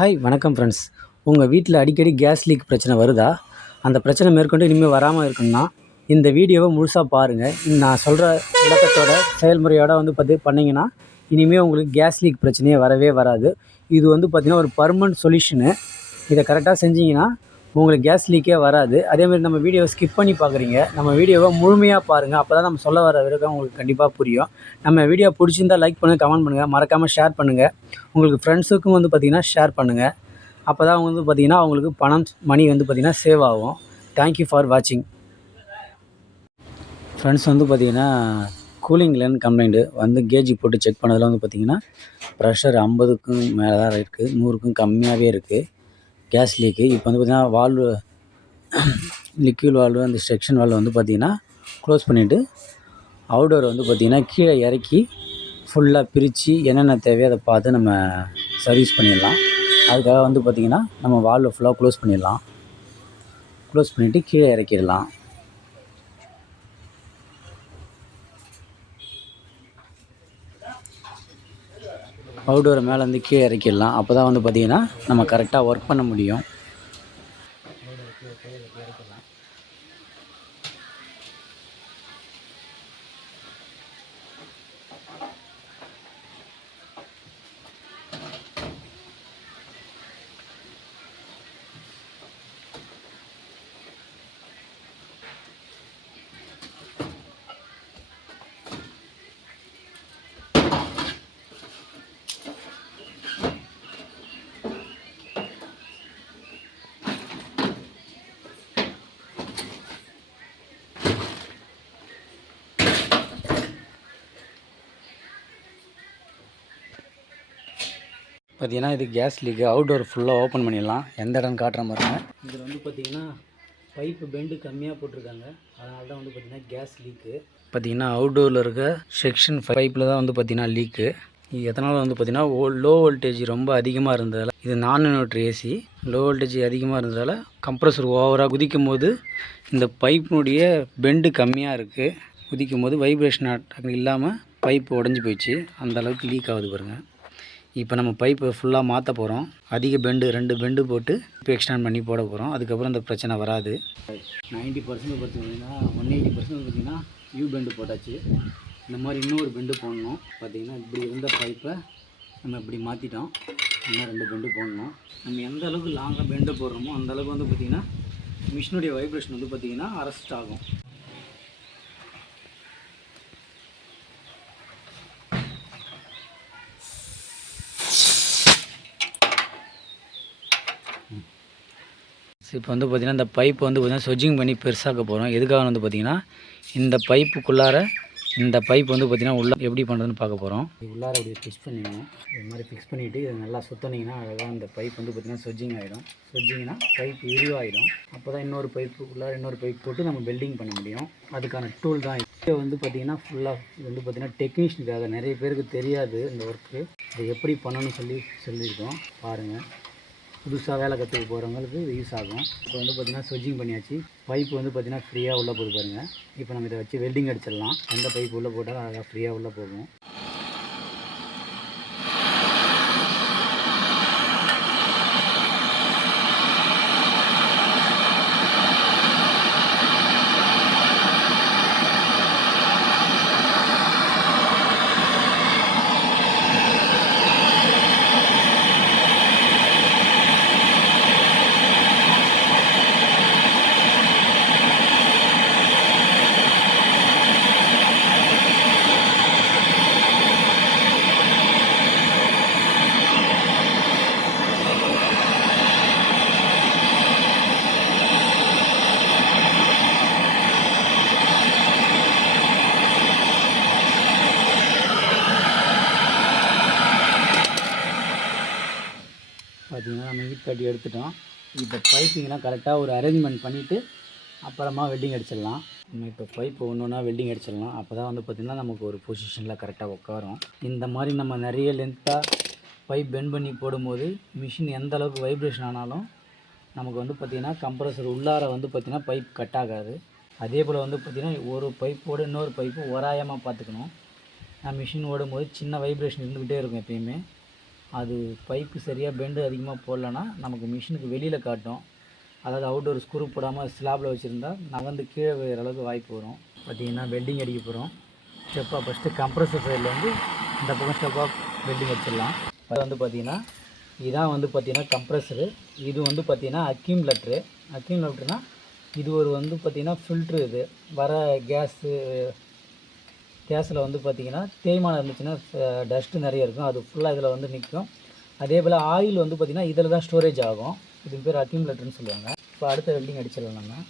Hi வணக்கம் friends. உங்கள் வீட்டில் அடிக்கடி கேஸ் லீக் பிரச்சனை வருதா? அந்த பிரச்சனை மேற்கொண்டு இனிமேல் வராமல் இருக்குன்னா இந்த வீடியோவை முழுசாக பாருங்கள். நான் சொல்கிற விளக்கத்தோட செயல்முறையோடு பண்ணிங்கன்னா இனிமேல் உங்களுக்கு கேஸ் லீக் பிரச்சனையே வரவே வராது. இது பார்த்திங்கன்னா ஒரு பர்மனெண்ட் சொல்யூஷனு. இதை கரெக்டாக செஞ்சிங்கன்னா உங்களுக்கு கேஸ் லீக்கே வராது. அதேமாதிரி நம்ம வீடியோவை ஸ்கிப் பண்ணி பார்க்குறீங்க, நம்ம வீடியோவை முழுமையாக பாருங்கள். அப்போ தான் நம்ம சொல்ல வர விளக்கம் உங்களுக்கு கண்டிப்பாக புரியும். நம்ம வீடியோ பிடிச்சிருந்தால் லைக் பண்ணுங்கள், கமெண்ட் பண்ணுங்கள், மறக்காமல் ஷேர் பண்ணுங்கள். உங்களுக்கு ஃப்ரெண்ட்ஸுக்கும் பார்த்திங்கன்னா ஷேர் பண்ணுங்கள். அப்போ தான் பார்த்திங்கன்னா அவங்களுக்கு மணி பார்த்திங்கன்னா சேவ் ஆகும். தேங்க்யூ ஃபார் வாட்சிங். ஃப்ரெண்ட்ஸ் பார்த்திங்கன்னா கூலிங் லைன் கம்ப்ளைண்ட்டு கேஜி போட்டு செக் பண்ணதில் பார்த்திங்கன்னா ப்ரெஷர் 50க்கும் மேலே தான் இருக்குது, 100க்கும் கம்மியாகவே இருக்குது கேஸ் லீக்கு. இப்போ பார்த்திங்கன்னா வால்வு லிக்யூட் வால்வு அந்த செக்ஷன் வால்வு பார்த்திங்கன்னா க்ளோஸ் பண்ணிவிட்டு அவுடோர் பார்த்திங்கன்னா கீழே இறக்கி ஃபுல்லாக பிரித்து என்னென்ன தேவையோ அதை பார்த்து நம்ம சர்வீஸ் பண்ணிடலாம். அதுக்காக பார்த்திங்கன்னா நம்ம வால்வை ஃபுல்லாக க்ளோஸ் பண்ணிடலாம். க்ளோஸ் பண்ணிவிட்டு கீழே இறக்கிடலாம். அவுடோரை மேலேருந்து கீழே இறக்கிடலாம். அப்போ தான் பார்த்திங்கன்னா நம்ம கரெக்டாக ஒர்க் பண்ண முடியும். பார்த்திங்கன்னா இது கேஸ் லீக்கு. அவுட்டோர் ஃபுல்லாக ஓப்பன் பண்ணிடலாம். எந்த இடம்னு காட்டுற மாதிரிங்க. இதில் பார்த்திங்கன்னா பைப்பு பெண்டு கம்மியாக போட்டிருக்காங்க. அதனால தான் பார்த்திங்கன்னா கேஸ் லீக்கு. பார்த்திங்கன்னா அவுட்டோரில் இருக்க செக்ஷன் பைப்பில் தான் பார்த்திங்கன்னா லீக்கு. இது எதனால் பார்த்திங்கன்னா லோ வோல்டேஜ் ரொம்ப அதிகமாக இருந்ததால், இது நான் இன்வெர்ட்டர் ஏசி, லோ வோல்டேஜ் அதிகமாக இருந்ததால் கம்ப்ரஸர் ஓவராக குதிக்கும் போது இந்த பைப்பினுடைய பெண்டு கம்மியாக இருக்குது. குதிக்கும் போது வைப்ரேஷன் இல்லாமல் பைப்பு உடஞ்சி போயிடுச்சு. அந்தளவுக்கு லீக் ஆகுது பாருங்கள். இப்போ நம்ம பைப்பை ஃபுல்லாக மாற்ற போகிறோம். அதிக பெண்டு 2 பெண்டு போட்டு இப்போ எக்ஸ்டெண்ட் பண்ணி போட போகிறோம். அதுக்கப்புறம் இந்த பிரச்சனை வராது. 90% பார்த்திங்கன்னா 180% பார்த்திங்கன்னா யூ பெண்டு போட்டாச்சு. இந்த மாதிரி இன்னொரு பெண்டு போடணும். பார்த்திங்கன்னா இப்படி இருந்த பைப்பை நம்ம இப்படி மாற்றிட்டோம். இன்னும் 2 பெண்டு போடணும். நம்ம எந்த அளவுக்கு லாங்காக பெண்டு போடுறோமோ அந்தளவுக்கு பார்த்திங்கன்னா மிஷினுடைய வைப்ரேஷன் பார்த்திங்கன்னா அரெஸ்ட் ஆகும். இப்போ பார்த்திங்கன்னா இந்த பைப்பு பார்த்திங்கன்னா சொஜிங் பண்ணி பெருசாக்க போகிறோம். எதுக்காக பார்த்திங்கன்னா இந்த பைப்புக்குள்ளார இந்த பைப் பார்த்திங்கன்னா உள்ளே எப்படி பண்ணுறதுன்னு பார்க்க போகிறோம். உள்ளார அப்படி ஃபிக்ஸ் பண்ணிடணும். இது மாதிரி ஃபிக்ஸ் பண்ணிவிட்டு இதை நல்லா சுற்றினீங்கன்னா அழகாக இந்த பைப் பார்த்திங்கன்னா சொஜிங் ஆகிடும். சொஜிங்னா பைப் விரிவாகிடும். அப்போ தான் இன்னொரு பைப்புக்குள்ளார இன்னொரு பைப் போட்டு நம்ம வெல்டிங் பண்ண முடியும். அதுக்கான டூல் தான் இது. பார்த்திங்கன்னா ஃபுல்லாக இது பார்த்திங்கன்னா டெக்னீஷியனுக்காக. நிறைய பேருக்கு தெரியாது இந்த ஒர்க்கு. இதை எப்படி பண்ணணும்னு சொல்லியிருக்கோம் பாருங்கள். புதுசாக வேலை கற்றுக்க போகிறவங்களுக்கு இது யூஸ் ஆகும். இப்போ பார்த்திங்கன்னா ஸ்விட்சிங் பண்ணியாச்சு. பைப்பு பார்த்திங்கன்னா ஃப்ரீயாக உள்ளே போகுது பாருங்கள். இப்போ நம்ம இதை வச்சு வெல்டிங் அடிச்சிடலாம். எந்த பைப்பு உள்ளே போட்டாலும் அழகாக ஃப்ரீயாக உள்ளே போகும். பார்த்திங்கன்னா நம்ம ஹீட் கட்டி எடுத்துட்டோம். இப்போ பைப்பிங்கெலாம் கரெக்டாக ஒரு அரேஞ்ச்மெண்ட் பண்ணிவிட்டு அப்புறமா வெல்டிங் அடிச்சிடலாம். நம்ம இப்போ பைப்பு ஒன்று ஒன்றா வெல்டிங் அடிச்சிடலாம். அப்போ தான் பார்த்திங்கன்னா நமக்கு ஒரு பொசிஷனில் கரெக்டாக உட்காரும். இந்த மாதிரி நம்ம நிறைய லென்த்தாக பைப் பெண்ட் பண்ணி போடும்போது மிஷின் எந்த அளவுக்கு வைப்ரேஷன் ஆனாலும் நமக்கு பார்த்திங்கன்னா கம்ப்ரஸர் உள்ளார பார்த்திங்கன்னா பைப் கட் ஆகாது. அதே போல் பார்த்திங்கன்னா ஒரு பைப்போடு இன்னொரு பைப்பு ஒராயமாக பார்த்துக்கணும். மிஷின் ஓடும்போது சின்ன வைப்ரேஷன் இருந்துக்கிட்டே இருக்கும் எப்பயுமே. அது பைப்பு சரியாக பெண்டு அதிகமாக போடலன்னா நமக்கு மிஷினுக்கு வெளியில் காட்டும். அதாவது அவுட்டோர் ஸ்க்ரூ போடாமல் ஸ்லாப்பில் வச்சுருந்தா நகர்ந்து கீழே விழுகிற அளவுக்கு வாய்ப்பு வரும். பார்த்திங்கன்னா வெல்டிங் அடிக்க போகிறோம். ஸ்டெப்பாக ஃபஸ்ட்டு கம்ப்ரஸர் சைட்லேருந்து இந்த பக்கம் ஸ்டெப்பாக வெல்டிங் அடிச்சிடலாம். அது வந்து பார்த்திங்கன்னா இதான் வந்து பார்த்திங்கன்னா கம்ப்ரஸரு. இது வந்து பார்த்திங்கன்னா அக்யூம்லேட்டர்னால் இது ஒரு வந்து பார்த்திங்கன்னா ஃபில்ட்ரு. இது வர கேஸில் வந்து பார்த்திங்கன்னா தேய்மானம் இருந்துச்சுன்னா டஸ்ட்டு நிறைய இருக்கும், அது ஃபுல்லாக இதில் வந்து நிற்கும். அதே போல் ஆயில் வந்து பார்த்திங்கன்னா இதில் தான் ஸ்டோரேஜ் ஆகும். இதுக்கு பேர் அக்யூம்லேட்டர்னு சொல்லுவாங்க. இப்போ அடுத்த வெல்டிங் அடிச்சிடலாம் நம்ம.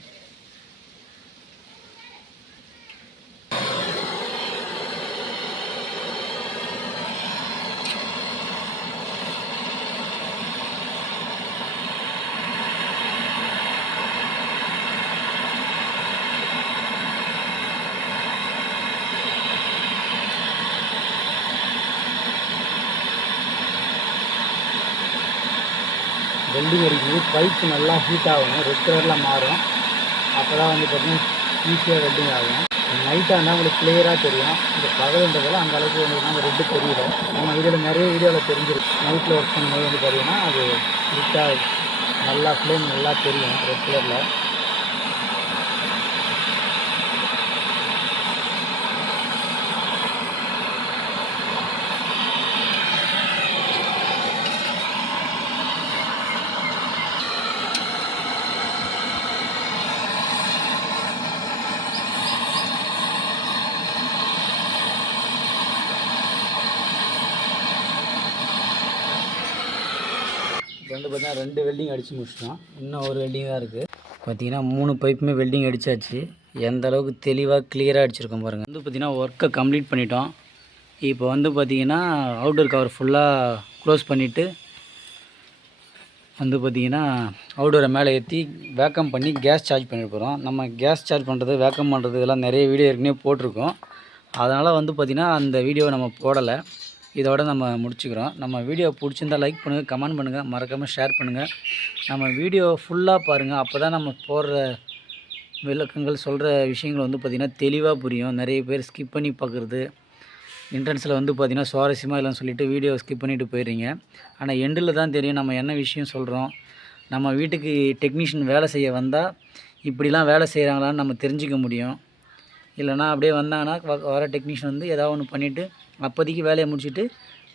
வெல்டிங் அடிக்கும்போது பைப்பு நல்லா ஹீட் ஆகணும், ரெட் கலரில் மாறும். அப்போ தான் வந்து பார்த்திங்கன்னா ஈஸியாக வெல்டிங் ஆகும். நைட்டாக இருந்தால் உங்களுக்கு கிளியராக தெரியும். இந்த பகல்ன்றதால அந்த அளவுக்கு வந்து நம்ம ரெட்டு தெரியல. நம்ம இதில் நிறைய வீடியோவில் தெரிஞ்சிருக்கு. நைட்டில் ஒர்க் பண்ணும்போது வந்து பார்த்திங்கன்னா அது ஹீட்டாக நல்லா ஃப்ளேம் நல்லா தெரியும் ரெட் கலரில். இப்போ வந்து பார்த்திங்கன்னா 2 வெல்டிங் அடித்து முடிச்சிட்டோம். இன்னும் ஒரு வெல்டிங் தான் இருக்குது. பார்த்திங்கன்னா 3 பைப்புமே வெல்டிங் அடித்தாச்சு. எந்த அளவுக்கு தெளிவாக கிளியராக அடிச்சிருக்கோம் பாருங்கள். வந்து பார்த்திங்கன்னா ஒர்க்கை கம்ப்ளீட் பண்ணிட்டோம். இப்போ வந்து பார்த்திங்கன்னா அவுட்டோர் கவர் ஃபுல்லாக க்ளோஸ் பண்ணிவிட்டு வந்து பார்த்திங்கன்னா அவுட்டோரை மேலே ஏற்றி வேக்கம் பண்ணி கேஸ் சார்ஜ் பண்ணிட்டு போகிறோம். நம்ம கேஸ் சார்ஜ் பண்ணுறது, வேக்கம் பண்ணுறது இதெல்லாம் நிறைய வீடியோ ஏற்கனவே போட்டிருக்கோம். அதனால் வந்து பார்த்திங்கன்னா அந்த வீடியோவை நம்ம போடலை. இதோட நம்ம முடிச்சுக்கிறோம். நம்ம வீடியோ பிடிச்சிருந்தால் லைக் பண்ணுங்கள், கமெண்ட் பண்ணுங்கள், மறக்காமல் ஷேர் பண்ணுங்கள். நம்ம வீடியோ ஃபுல்லாக பாருங்கள். அப்போ தான் நம்ம போடுற விளக்கங்கள் சொல்கிற விஷயங்கள் வந்து பார்த்திங்கன்னா தெளிவாக புரியும். நிறைய பேர் ஸ்கிப் பண்ணி பார்க்குறது, என்ட்ரன்ஸில் வந்து பார்த்திங்கன்னா சுவாரஸ்யமாக இல்லைன்னு சொல்லிவிட்டு வீடியோ ஸ்கிப் பண்ணிவிட்டு போயிடுறீங்க. ஆனால் எண்டில் தான் தெரியும் நம்ம என்ன விஷயம் சொல்கிறோம். நம்ம வீட்டுக்கு டெக்னீஷியன் வேலை செய்ய வந்தால் இப்படிலாம் வேலை செய்கிறாங்களான்னு நம்ம தெரிஞ்சிக்க முடியும். இல்லைனா அப்படியே வந்தாங்கன்னா வர டெக்னீஷியன் வந்து ஏதாவது ஒன்று பண்ணிவிட்டு அப்போதைக்கு வேலையை முடிச்சுட்டு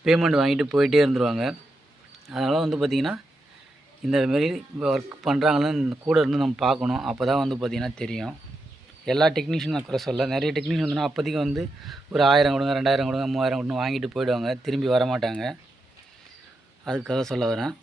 பேமெண்ட் வாங்கிட்டு போயிட்டே இருந்துருவாங்க. அதனால் வந்து பார்த்திங்கன்னா இந்தமாரி ஒர்க் பண்ணுறாங்களான்னு கூட இருந்து நம்ம பார்க்கணும். அப்போ தான் வந்து பார்த்திங்கன்னா தெரியும். எல்லா டெக்னீஷியனும் நான் குறை சொல்ல. நிறைய டெக்னீஷியன் வந்துன்னா அப்போதைக்கு வந்து ஒரு 1000 கொடுங்க, 2000 கொடுங்க, 3000 கொடுங்க வாங்கிட்டு போயிடுவாங்க, திரும்பி வரமாட்டாங்க. அதுக்காக சொல்ல வரேன்.